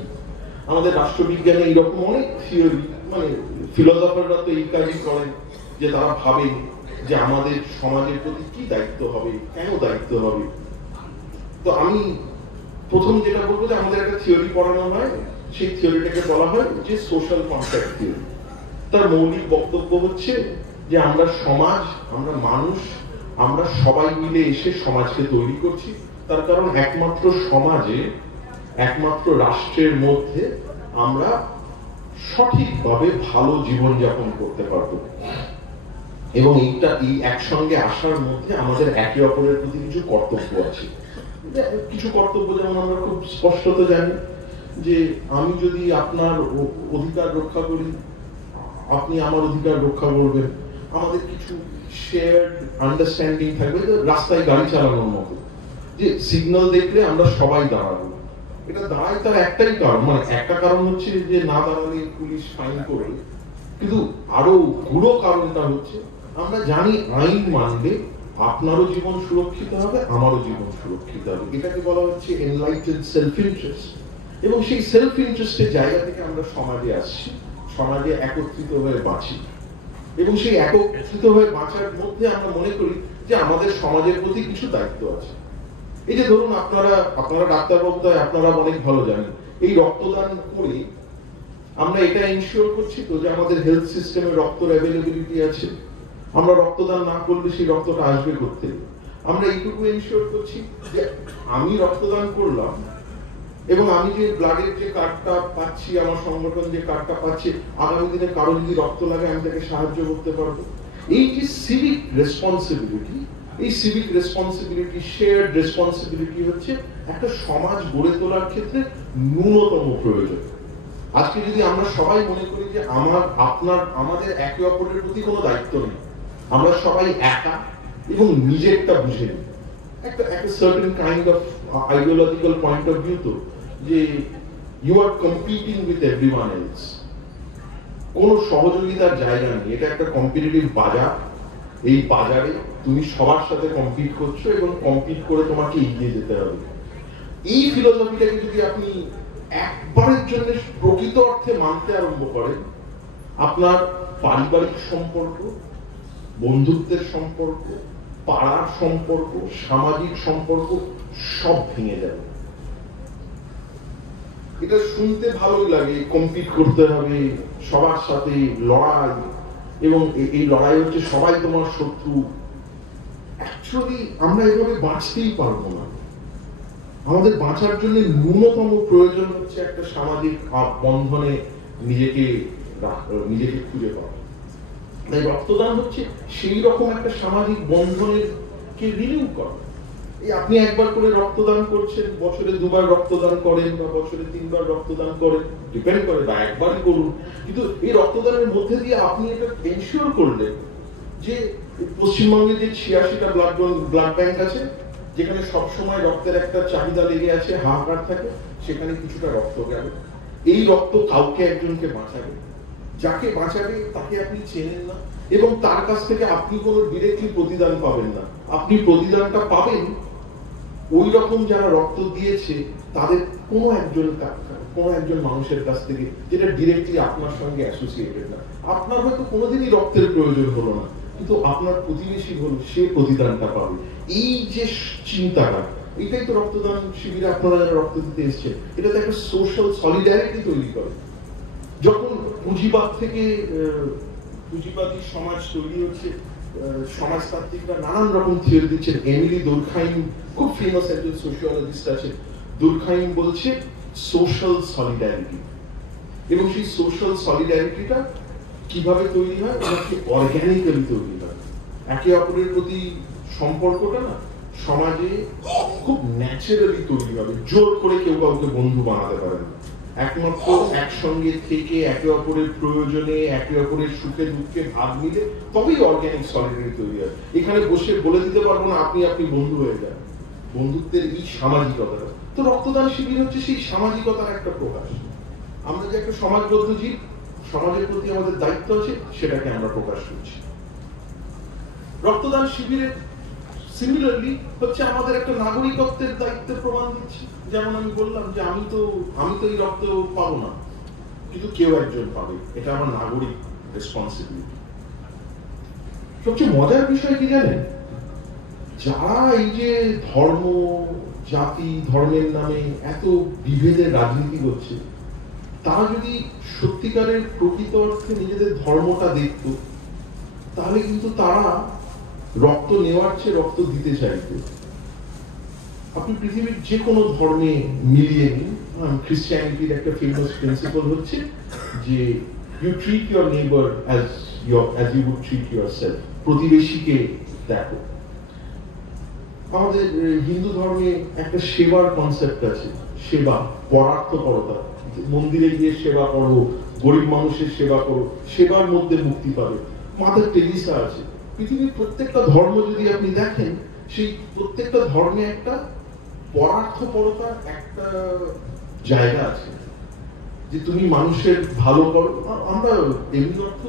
আমাদের রাষ্ট্রবিজ্ঞানে এইরকম অনেক থিওরি, মানে ফিলোসফাররা তো এই কাজই করেন যে তারা ভাবেন যে আমাদের সমাজের প্রতি কি দায়িত্ব হবে, কেন দায়িত্ব হবে। তো আমি প্রথম যেটা বলবো যে আমাদের একটা থিওরি পড়ানো হয়, সেই থিওরিটাকে বলা হয় যে সোশ্যাল কন্ট্রাক্ট থিওরি। তার মৌলিক বক্তব্য হচ্ছে যে আমরা সমাজ, আমরা মানুষ, আমরা সবাই মিলে এসে সমাজকে তৈরি করছি। তার কারণ একমাত্র সমাজে, একমাত্র রাষ্ট্রের মধ্যে আমরা সঠিকভাবে ভালো জীবনযাপন করতে পারবো। এবং এই একসঙ্গে আসার মধ্যে আমাদের একে অপরের প্রতি কিছু কর্তব্য আছে। কিছু কর্তব্য যেমন আমরা খুব স্পষ্টত জানি যে আমি যদি আপনার অধিকার রক্ষা করি, আপনি আমার অধিকার রক্ষা করবেন। আমাদের কিছু শেয়ার্ড আন্ডারস্ট্যান্ডিং থাকবে, রাস্তায় গাড়ি চালানোর মতো, যে সিগন্যাল দেখলে আমরা সবাই দাঁড়াবো। এটা দাঁড়ায় তার একটাই কারণ, মানে একটা কারণ হচ্ছে যে না দাঁড়ালে পুলিশ ফাইন করবে, কিন্তু আরো গুড়ো কারণটা হচ্ছে আমরা জানি আইন মানলে আপনারও জীবন সুরক্ষিত হবে, আমারও জীবন সুরক্ষিত হবে। এটাকে বলা হচ্ছে এনলাইটেড সেলফ ইন্টারেস্ট। এবং সেই সেলফ ইন্টারেস্টের জায়গা থেকে আমরা সমাজে আসছি, সমাজে একত্রিত হয়ে বাঁচি। এবং সেই একত্রিত হয়ে বাঁচার মধ্যে আমরা মনে করি যে আমাদের সমাজের প্রতি কিছু দায়িত্ব আছে। এই যে ধরুন আপনারা ডাক্তারবাবু, তাই আপনারা অনেক ভালো জানেন, এই রক্তদান করে আমরা এটা ইনশিওর করছি তো যে আমাদের হেলথ সিস্টেমে রক্তের অ্যাভেলেবিলিটি আছে। আমরা রক্তদান না করলে সেই রক্তটা আসবে কোত্থেকে? আমরা এইটুকু এনশিওর করছি যে আমি রক্তদান করলাম এবং আমি যে ব্লাডের যে কার্ডটা পাচ্ছি, আমার সংগঠন যে কার্ডটা পাচ্ছে, আগামী দিনে কারো যদি রক্ত লাগে আমি তাকে সাহায্য করতে পারবো। এই যে সিভিক রেসপন্সিবিলিটি, এই সিভিক রেসপন্সিবিলিটি, শেয়ার্ড রেসপন্সিবিলিটি হচ্ছে একটা সমাজ গড়ে তোলার ক্ষেত্রে ন্যূনতম প্রয়োজন। আজকে যদি আমরা সবাই মনে করি যে আমাদের একে অপরের প্রতি কোনো দায়িত্ব নেই, আমরা সবাই একা এবং নিজেরটা বুঝে নিই, একটা certain kind of ideological point of view, তো যে you are competing with everyone else, কোনো সহযোগিতার জায়গা নেই, এটা একটা কম্পিটিটিভ বাজার। এই বাজারে তুমি সবার সাথে কম্পিট করছো এবং কম্পিট করে তোমাকে এগিয়ে যেতে হবে। এই ফিলোসফিটাকে যদি আপনি একবারের জন্য প্রকৃত অর্থে মানতে আরম্ভ করেন, আপনার পারিবারিক সম্পর্ক, বন্ধুত্বের সম্পর্ক, পাড়ার সম্পর্ক, সামাজিক সম্পর্ক সব ভেঙে যাবে। এটা শুনতে ভালোই লাগে, কম্পিট করতে হবে সবার সাথে, লড়াই, এবং এই লড়াই হচ্ছে সবাই তোমার শত্রু। অ্যাকচুয়ালি আমরা এভাবে বাঁচতেই পারবো না। আমাদের বাঁচার জন্য ন্যূনতম প্রয়োজন হচ্ছে একটা সামাজিক বন্ধনে নিজেকে খুঁজে পাওয়া। তাই রক্তদান হচ্ছে সেই রকম একটা সামাজিক বন্ধনের কে রিনিউ করা। এই আপনি একবার করে রক্তদান করছেন, বছরে 2 বার রক্তদান করেন বা বছরে 3 বার রক্তদান করেন, ডিপেন্ড করে, বা একবারই করুন, কিন্তু এই রক্তদানের মধ্যে দিয়ে আপনি এটা এনশিওর করলেন যে পশ্চিমবঙ্গে যে 86টা ব্লাড ব্যাংক আছে, যেখানে সবসময় রক্তের একটা চাহিদা লেগে আছে, হাহাকার থাকে, সেখানে কিছুটা রক্ত গেল। এই রক্ত কাউকে একজনকে বাঁচাবে, যাকে বাঁচাবে তাকে আপনি চেনেন না এবং তার কাছ থেকে আপনি কোনো ডিরেক্টলি প্রতিদান পাবেন না। আপনি প্রতিদানটা পাবেন ওই রকম যারা রক্ত দিয়েছে তাদের কোনো একজন মানুষের কাছ থেকে, যেটা ডিরেক্টলি আপনার সঙ্গে অ্যাসোসিয়েটেড না। আপনার হয়তো কোনোদিনই রক্তের প্রয়োজন হলো না, কিন্তু আপনার প্রতিবেশী হলো, সে প্রতিদানটা পাবে। এই যে চিন্তাটা, এটাই তো রক্তদান শিবিরে আপনারা যারা রক্ত দিতে এসছেন, এটা তো একটা সোশ্যাল সলিডারিটি তৈরি করে। যখন পুঁজিবাদী সমাজ তৈরি হচ্ছে, সমাজতাত্ত্বিকরা নানান রকম থিওরি দিচ্ছেন। এমিলি দুর্খাইম, খুব ফেমাস একজন সোশিওলজিস্ট আছে, দুর্খাইম বলছে সোশ্যাল সলিডারিটি, এবং সেই সোশ্যাল সলিডারিটিটা কিভাবে তৈরি হয়, নাকি অর্গানিক্যালি তৈরি হয়। একে অপরের প্রতি সম্পর্কটা না সমাজে খুব ন্যাচারালি তৈরি হবে, জোর করে কেউ কাউকে বন্ধু বানাতে পারে না। একমাত্র একসঙ্গে থেকে একে অপরের প্রয়োজনে, একে অপরের সুখে দুঃখে ভাগ নিলে তবেই অর্গানিক সলিডারিটি তৈরি হয়। এখানে বসে বলে দিতে পারবো না আপনি বন্ধু হয়ে যান। বন্ধুত্বের এই সামাজিকতাটা, তো রক্তদান শিবির হচ্ছে সেই সামাজিকতার একটা প্রকাশ। আমরা যে একটা সমাজবদ্ধ জীব, সমাজের প্রতি আমাদের দায়িত্ব আছে, সেটাকে আমরা প্রকাশ করছি। রক্তদান শিবিরের সিমিলারলি হচ্ছে আমাদের একটা নাগরিকত্বের দায়িত্বের প্রমাণ দিচ্ছি। যেমন আমি বললাম যে আমি তো এই রক্ত পাবো না, কিন্তু কেউ একজন পাবে, এটা আমার নাগরিক রেসপন্সিবিলিটি। সবচেয়ে মজার বিষয় কি জানেন, যারা এই যে ধর্ম, জাতি, ধর্মের নামে এত বিভেদের রাজনীতি করছে, তারা যদি সত্যিকারের প্রকৃত অর্থে নিজেদের ধর্মটা দেখত, তাহলে কিন্তু তারা রক্ত নেওয়ার চেয়ে রক্ত দিতে চাইতো। আপনি পৃথিবীর যে কোনো ধর্মে মিলিয়ে নিন, খ্রিস্টানিটির একটা ফেমাস প্রিন্সিপাল হচ্ছে যে you treat your neighbour as you would treat yourself. প্রতিবেশীকে দেখো। আমাদের হিন্দু ধর্মে একটা সেবার কনসেপ্ট আছে, সেবা, পরার্থপরতা। মন্দিরে গিয়ে সেবা করো, গরিব মানুষের সেবা করো, সেবার মধ্যে মুক্তি পাবে। মাদার টেরিসা আছে। পৃথিবীর প্রত্যেকটা ধর্ম যদি আপনি দেখেন, সেই প্রত্যেকটা ধর্মে একটা পরার্থপরতার একটা জায়গা আছে, যে তুমি মানুষের ভালো করো। আমরা এমনি অর্থ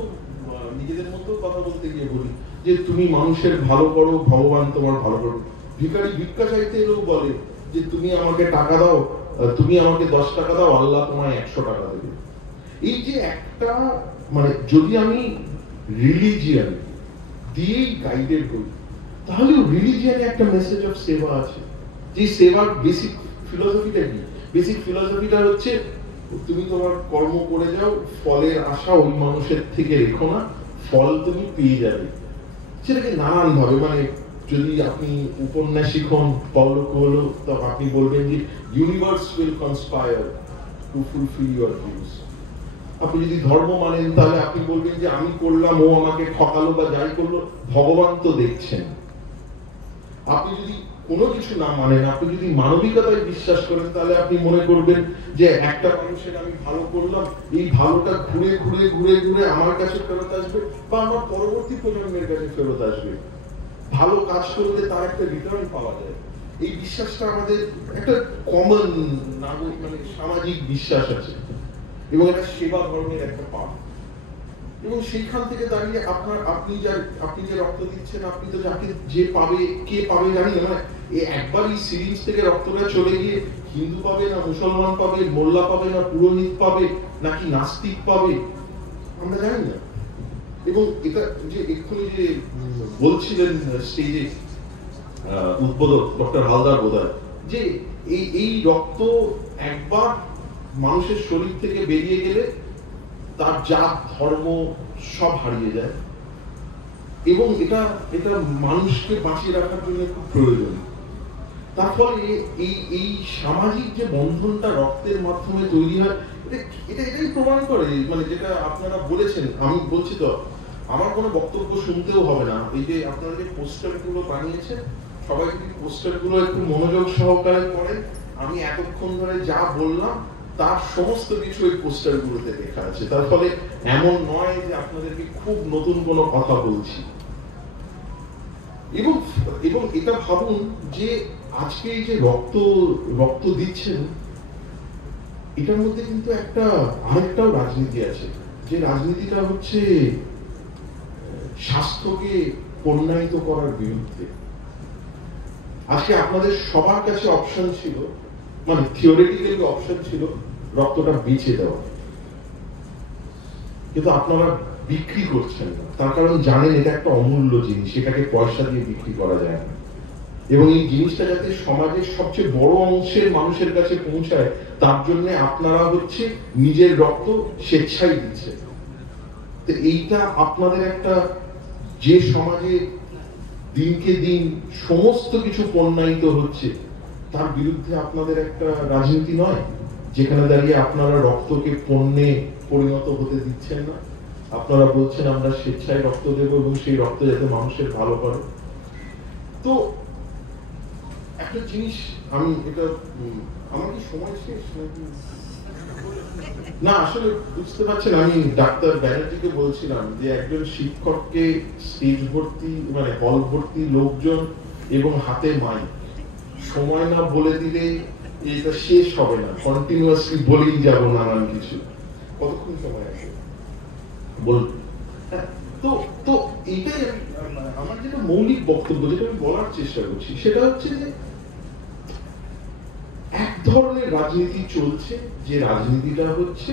নিজেদের মতো কথা বলতে গিয়ে বলি যে তুমি মানুষের ভালো করো, ভগবান তোমার ভালো করো। ভিখারি ভিক্ষা চাইতে এলেও বলে যে তুমি আমাকে টাকা দাও, তুমি আমাকে 10 টাকা দাও, আল্লাহ তোমায় 100 টাকা দেবে। এই যে একটা, মানে যদি আমি রিলিজিয়ান দিয়েই গাইডেড হই, তাহলে রিলিজিয়ানে একটা মেসেজ অফ সেবা আছে। যে সেবার বেসিক ফিলোসফিটা কি? বেসিক ফিলোসফিটা হচ্ছে তুমি তোমার কর্ম করে যাও, ফলের আশা ওই মানুষের থেকে রেখো না, ফল তুমি পেয়ে যাবে। সেটাকে নানান ভাবে, মানে যদি আপনি উপন্যাসিক হন পাওলো কোয়েলো, তখন আপনি বলবেন যে universe will conspire to fulfil your dreams. আপনি যদি ধর্ম মানেন তাহলে আপনি বলবেন যে আমি করলাম, ও আমাকে ঠকালো বা যাই করলো, ভগবান তো দেখছেন। আপনি যদি কোনো কিছু না মানেন, আপনি যদি মানবিকতায় বিশ্বাস করেন, তাহলে আপনি মনে করবেন যে একটা মানুষের আমি ভালো করলাম, এই ভালোটা ঘুরে ঘুরে ঘুরে ঘুরে আমার কাছে ফেরত আসবে বা আমার পরবর্তী প্রজন্মের কাছে ফেরত আসবে। ভালো কাজ করলে তার একটা রিটার্ন পাওয়া যায়। এই বিশ্বাসটা আমাদের একটা কমন নাগরিক মানে সামাজিক বিশ্বাস আছে, এবং এটা সেবা ধর্মের একটা পাঠ। এবং সেইখান থেকে দাঁড়িয়ে আপনি যে রক্ত দিচ্ছেন, আপনি তো যাকে যে পাবে, কে পাবে জানি না। মানে একবার এই সিরিঞ্জ থেকে রক্তটা চলে গিয়ে হিন্দু পাবে না মুসলমান পাবে, মোল্লা পাবে না পুরোহিত পাবে, নাকি নাস্তিক পাবে, আমরা জানি না। এবং এটা যে এক্ষুনি যে বলছিলেন স্টেজে উদ্বোধক ডক্টর হালদার বোধহয়, যে এই রক্ত একবার মানুষের শরীর থেকে বেরিয়ে গেলে তার জাত ধর্ম সব হারিয়ে যায়, এবং এটা মানুষকে বাঁচিয়ে রাখার জন্য খুব প্রয়োজন। তার ফলে এই সামাজিক যে বন্ধনটা রক্তের মাধ্যমে তৈরি হয়, এটাই প্রমাণ করে, মানে যেটা আপনারা বলেছেন। আমি বলছি তো, আমার কোনো বক্তব্য শুনতেও হবে না। এই যে আপনারা যে পোস্টার গুলো বানিয়েছেন, সবাই যদি পোস্টার গুলো একটু মনোযোগ সহকারে পড়েন, আমি এতক্ষণ ধরে যা বললাম তার সমস্ত কিছু এই পোস্টার গুলোতে লেখা আছে। তার ফলে এমন নয় যে আপনাদেরকে খুব নতুন কোনো কথা বলছি। এবং এটা ভাবুন যে আজকে এই যে রক্ত দিচ্ছেন, এটার মধ্যে কিন্তু আরেকটাও রাজনীতি আছে, যে রাজনীতিটা হচ্ছে স্বাস্থ্যকে পণ্যায়িত করার বিরুদ্ধে। আজকে আপনাদের সবার কাছে অপশন ছিল, মানে থিওরিটিক্যালি অপশন ছিল রক্তটা বেঁচে দেওয়া, কিন্তু আপনারা বিক্রি করছেন না। তার কারণ জানেন এটা একটা অমূল্য জিনিস, এটাকে পয়সা দিয়ে বিক্রি করা যায় না। এবং এই জিনিসটা যাতে সমাজের সবচেয়ে বড় অংশের মানুষের কাছে পৌঁছায়, তার জন্য আপনারা হচ্ছে নিজের রক্ত স্বেচ্ছায় দিচ্ছেন। তো এইটা আপনাদের একটা, যে সমাজে দিনকে দিন সমস্ত কিছু পণ্যায়িত হচ্ছে, তার বিরুদ্ধে আপনাদের একটা রাজনীতি নয়, যেখানে দাঁড়িয়ে আপনারা রক্তকে পণ্যে পরিণত হতে দিচ্ছেন না। আপনারা বলছেন আমরা স্বেচ্ছায় রক্ত দেব এবং সেই রক্ত যাতে মানুষের ভালো করে। তো একটা জিনিস, আমি এটা আমার কি সময় শেষ নাকি না আসলে বুঝতে পারছেন। আমি ডাক্তার ব্যানার্জিকে বলছিলাম যে একজন শিক্ষককে স্টেজ ভর্তি, মানে হল ভর্তি লোকজন এবং হাতে মাইক, সময় না বলে দিলে এটা শেষ হবে না, কন্টিনিউয়াসলি বলেই যাব নানান কিছু। কতক্ষণ সময় আছে বল? তো এইটাই আমার যেটা মৌলিক বক্তব্য, যেটা আমি বলার চেষ্টা করছি, সেটা হচ্ছে যে এক ধরনের রাজনীতি চলছে, যে রাজনীতিটা হচ্ছে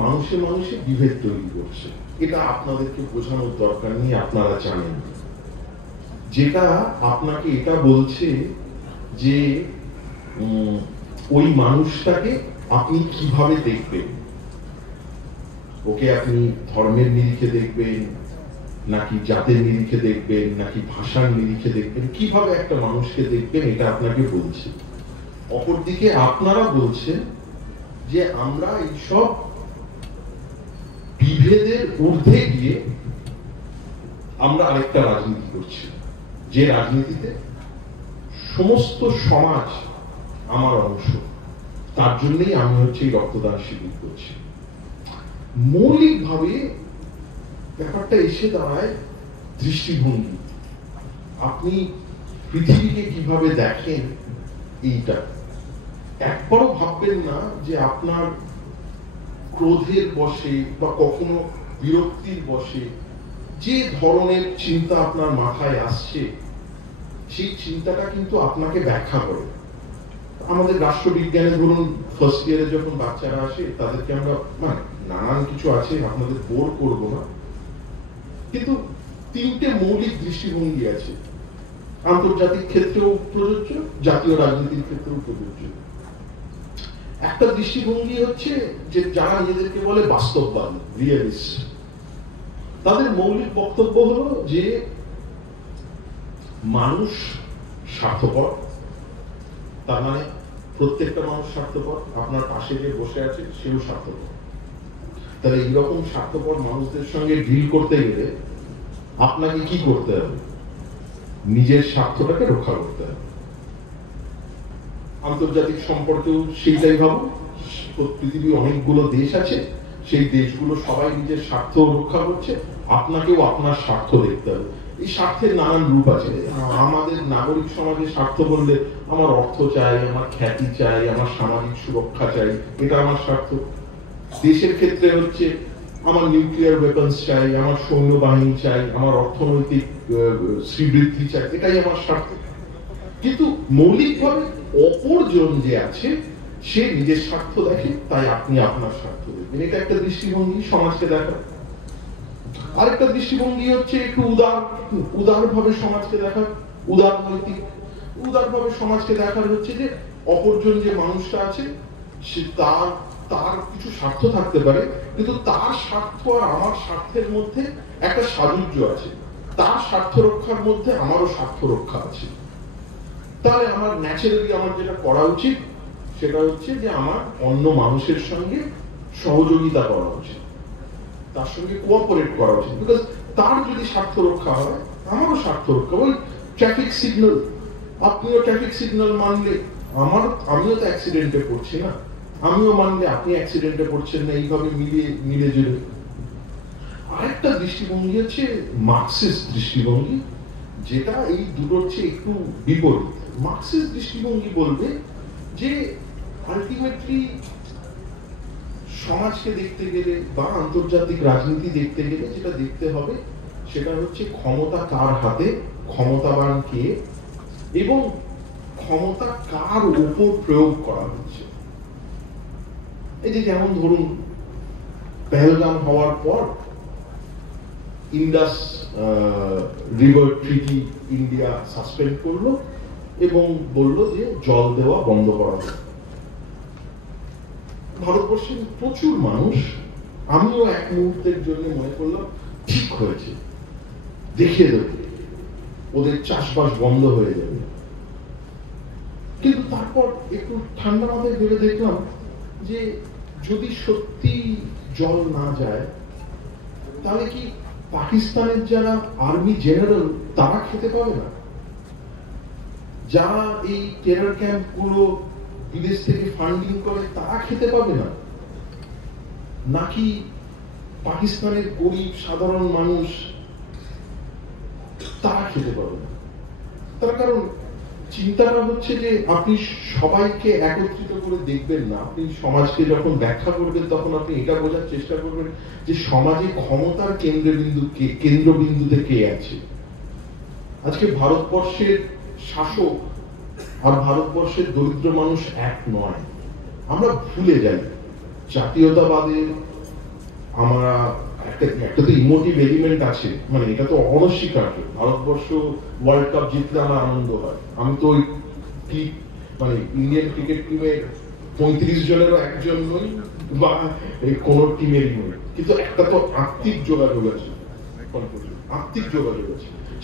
মানুষে মানুষে বিভেদ তৈরি করছে। এটা আপনাদেরকে বোঝানোর দরকার নেই, আপনারা জানেন। যেটা আপনাকে এটা বলছে যে ওই মানুষটাকে আপনি কিভাবে দেখবেন, ওকে আপনি ধর্মের নিরিখে দেখবেন নাকি জাতের নিরিখে দেখবেন নাকি ভাষার নিরিখে দেখবেন, কিভাবে একটা মানুষকে দেখবেন, এটা আপনাকে বলছে। অপরদিকে আপনারা বলছেন যে আমরা এইসব বিভেদের ঊর্ধ্বে গিয়ে আমরা আরেকটা রাজনীতি করছি, যে রাজনীতিতে সমস্ত সমাজ আমার অংশ, তার জন্যই আমি হচ্ছে এই রক্তদান শিবির করছি। মৌলিকভাবে ব্যাপারটা এসে দাঁড়ায় দৃষ্টিভঙ্গি, আপনি পৃথিবীকে কিভাবে দেখেন। এইটা একবারও ভাববেন না যে আপনার ক্রোধের বশে বা কখনো বিরক্তির বশে যে ধরনের চিন্তা আপনার মাথায় আসছে, সেই চিন্তাটা কিন্তু আপনাকে ব্যাখ্যা করে। আমাদের রাষ্ট্রবিজ্ঞানে ধরুন ফার্স্ট ইয়ারে যখন বাচ্চারা আসে, তাদেরকে আমরা মানে নানান কিছু আছে, আপনাদের বোর করব না, কিন্তু তিনটে মৌলিক দৃষ্টিভঙ্গি আছে, আন্তর্জাতিক ক্ষেত্রেও প্রযোজ্য, জাতীয় রাজনীতির ক্ষেত্রেও প্রযোজ্য। একটা দৃষ্টিভঙ্গি হচ্ছে যে যারা নিজেদেরকে বলে বাস্তববাদী, রিয়েলিস্ট। তাদের মৌলিক বক্তব্য হলো যে মানুষ স্বার্থপর, তার মানে প্রত্যেকটা মানুষ স্বার্থপর, আপনার পাশে যে বসে আছে সেও স্বার্থপর। তাহলে এইরকম স্বার্থপর মানুষদের সঙ্গে ডিল করতে গেলে আপনাকে কি করতে হবে? নিজের স্বার্থটাকে রক্ষা করতে হবে। আন্তর্জাতিক সম্পর্কেও সেইটাই ভাবো, পৃথিবীর অনেকগুলো দেশ আছে, সেই দেশগুলো সবাই নিজের স্বার্থ রক্ষা করছে, আপনাকেও আপনার স্বার্থ দেখতে হবে। এই স্বার্থের নানান রূপ আছে। আমাদের নাগরিক সমাজে স্বার্থ বললে আমার অর্থ চাই, আমার খ্যাতি চাই, আমার সামাজিক সুরক্ষা চাই, এটা আমার স্বার্থ। দেশের ক্ষেত্রে হচ্ছে আমার নিউক্লিয়ার ওয়েপন্স চাই, আমার সৈন্যবাহিনী চাই, আমার অর্থনৈতিক শ্রীবৃদ্ধি চাই, এটাই আমার স্বার্থ। কিন্তু মৌলিকভাবে অপরজন যে আছে সে নিজের স্বার্থ দেখে, তাই আপনি আপনার স্বার্থ দেখবেন। এটা একটা দৃষ্টিভঙ্গি সমাজকে দেখা। আরেকটা দৃষ্টিভঙ্গি হচ্ছে একটু উদারভাবে সমাজকে দেখা, উদারভাবে সমাজকে দেখার হচ্ছে যে অপরজন যে মানুষটা আছে সে তার কিছু স্বার্থ থাকতে পারে, কিন্তু তার স্বার্থ আর আমার স্বার্থের মধ্যে একটা সাযুজ্য আছে, তার স্বার্থ রক্ষার মধ্যে আমারও স্বার্থ রক্ষা আছে। তাহলে আমার ন্যাচারালি আমার যেটা করা উচিত সেটা হচ্ছে যে আমার অন্য মানুষের সঙ্গে সহযোগিতা করা উচিত, তার সঙ্গে কোঅপারেট করা উচিত। বিকজ তার যদি স্বার্থ রক্ষা হয় আমারও স্বার্থ রক্ষা। ওই ট্রাফিক সিগন্যাল, আপনিও ট্রাফিক সিগন্যাল মানলে আমিও তো অ্যাক্সিডেন্টে পড়ছি না, আমিও মানলে আপনি অ্যাক্সিডেন্টে পড়ছেন না, এইভাবে মিলে জুলে। আরেকটা দৃষ্টিভঙ্গি হচ্ছে মার্কসিস্ট দৃষ্টিভঙ্গি, যেটা এই দুটোর চেয়ে একটু বিপরীত। মার্কসিস্ট দৃষ্টিভঙ্গি বলবে যে আলটিমেটলি সমাজকে দেখতে গেলে বা আন্তর্জাতিক রাজনীতি দেখতে গেলে যেটা দেখতে হবে সেটা হচ্ছে ক্ষমতা কার হাতে, ক্ষমতাবান কে, এবং ক্ষমতা কার উপর প্রয়োগ করা হচ্ছে। এই যে যেমন ধরুন পেহেলগাম হওয়ার পর ইন্ডাস রিভার ট্রিটি ইন্ডিয়া সাসপেন্ড করলো এবং বলল যে জল দেওয়া বন্ধ করা হবে। ভারতবর্ষের প্রচুর মানুষ, আমিও এক মুহূর্তের জন্য মনে করলাম ঠিক হয়েছে, দেখিয়ে দেব, ওদের চাষবাস বন্ধ হয়ে যাবে। কিন্তু তারপর একটু ঠান্ডা মাথায় ভেবে দেখলাম যে যদি সত্যি জল না যায় তাহলে কি পাকিস্তানের যারা আর্মি জেনারেল তারা খেতে পাবে না? যারা এই টেরর ক্যাম্প গুলো বিদেশ থেকে ফান্ডিং করে তারা খেতে পাবে না? নাকি পাকিস্তানের গরিব সাধারণ মানুষ তারা খেতে পাবে না? তার কারণ চিন্তাটা হচ্ছে যে আপনি সবাইকে একত্রিত করে দেখবেন না, আপনি সমাজকে যখন ব্যাখ্যা করবেন তখন আপনি এটা বোঝার চেষ্টা করবেন যে সমাজে ক্ষমতার কেন্দ্রবিন্দুতে কে আছে। আজকে ভারতবর্ষের শাসক আর ভারতবর্ষের দরিদ্র মানুষ এক নয়, আমরা ভুলে যাই। জাতীয়তাবাদের আমরা একটা তো ইমোটিভ এলিমেন্ট আছে, মানে এটা তো অনস্বীকার্য। ভারতবর্ষ ওয়ার্ল্ড কাপ জিতলে আমার আনন্দ হয়, আমি তো ওই মানে ইন্ডিয়ান ক্রিকেট টিমের 35 জনেরও একজন নই বা কোন টিমেরই নই, কিন্তু একটা তো আত্মিক যোগাযোগ আছে,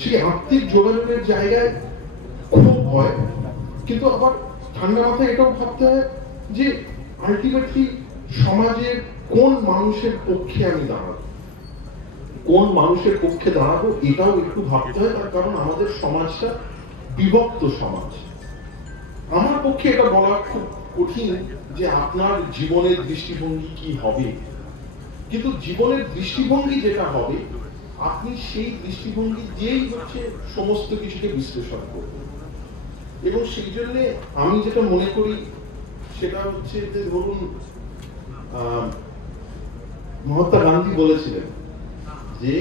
সেই আত্মিক যোগাযোগের জায়গায় খুব হয়। কিন্তু আবার ঠান্ডা মাথায় এটাও ভাবতে হয় যে আলটিমেটলি সমাজের কোন মানুষের পক্ষে আমি দাঁড়াবো, কোন মানুষের পক্ষে দাঁড়াবো এটাও একটু ভাবতে হয়। তার কারণ আমাদের সমাজটা বিভক্ত সমাজ। আমার পক্ষে এটা বলা খুব কঠিন যে আপনার জীবনের দৃষ্টিভঙ্গি কি হবে, কিন্তু জীবনের দৃষ্টিভঙ্গি যেটা হবে আপনি সেই দৃষ্টিভঙ্গি দিয়েই হচ্ছে সমস্ত কিছুকে বিশ্লেষণ করবেন। এবং সেই জন্য আমি যেটা মনে করি সেটা হচ্ছে যে ধরুন মহাত্মা গান্ধী বলেছিলেন যে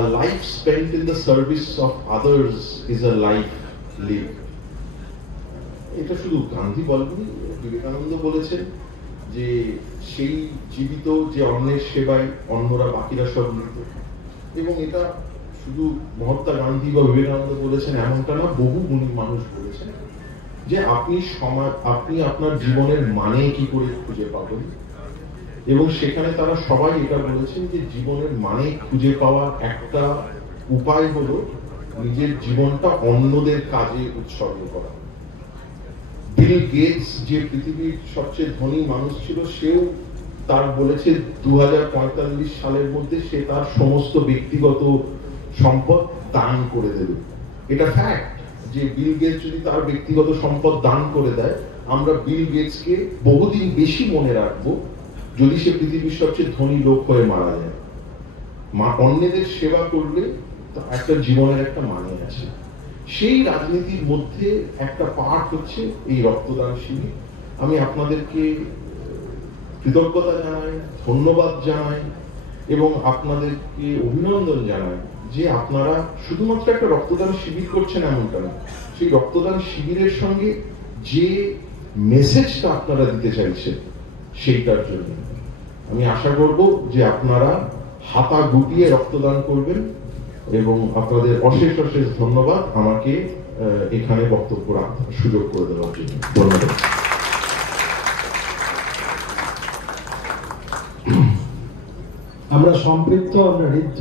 a life spent in the service of others is a life lived. এটা শুধু গান্ধী বলেননি, বিবেকানন্দ বলেছেন যে সেই জীবিত যে অন্যের সেবায় অন্যরা বাকিরা সব মৃত। এবং এটা শুধু মহাত্মা গান্ধী বা বিবেকানন্দ বলেছেন এমনটা না, বহু গুণী মানুষ বলেছেন যে আপনি আপনার জীবনের মানে কি করে খুঁজে পাবেন। এবং সেখানে তারা সবাই এটা বলেছেন যে জীবনের মানে খুঁজে পাওয়ার একটা উপায় হলো নিজের জীবনটা অন্যদের কাজে উৎসর্গ করা। বিল গেটস যে পৃথিবীর সবচেয়ে ধনী মানুষ ছিল, সেও তার বলেছে 2045 সালের মধ্যে সে তার সমস্ত ব্যক্তিগত সম্পদ দান করে দেবে। এটা ফ্যাক্ট যে বিল গেটস যদি তার ব্যক্তিগত সম্পদ দান করে দেয়, আমরা বিল গেটসকে বহুদিন বেশি মনে রাখবো যদি সে পৃথিবীর সবচেয়ে ধনী লোক হয়ে মারা যায়। অন্যদের সেবা করলে একটা জীবনের একটা মানে আছে। সেই রাজনীতির মধ্যে একটা পার্ট হচ্ছে এই রক্তদান শিবির। আমি আপনাদেরকে কৃতজ্ঞতা জানাই, ধন্যবাদ জানাই এবং আপনাদেরকে অভিনন্দন জানাই যে আপনারা শুধুমাত্র একটা রক্তদান শিবির করছেন এমনটা না, সেই রক্তদান শিবিরের সঙ্গে যে মেসেজটা আপনারা দিতে চাইছেন সেইটার জন্য আমি আশা করব যে আপনারা হাতা গুটিয়ে রক্তদান করবেন। এবং আপনাদের অশেষ অশেষ ধন্যবাদ আমাকে এখানে বক্তব্য রাখার সুযোগ করে দেওয়ার জন্য। ধন্যবাদ। আমরা সম্পৃক্ত, আমরা ঋদ্ধ।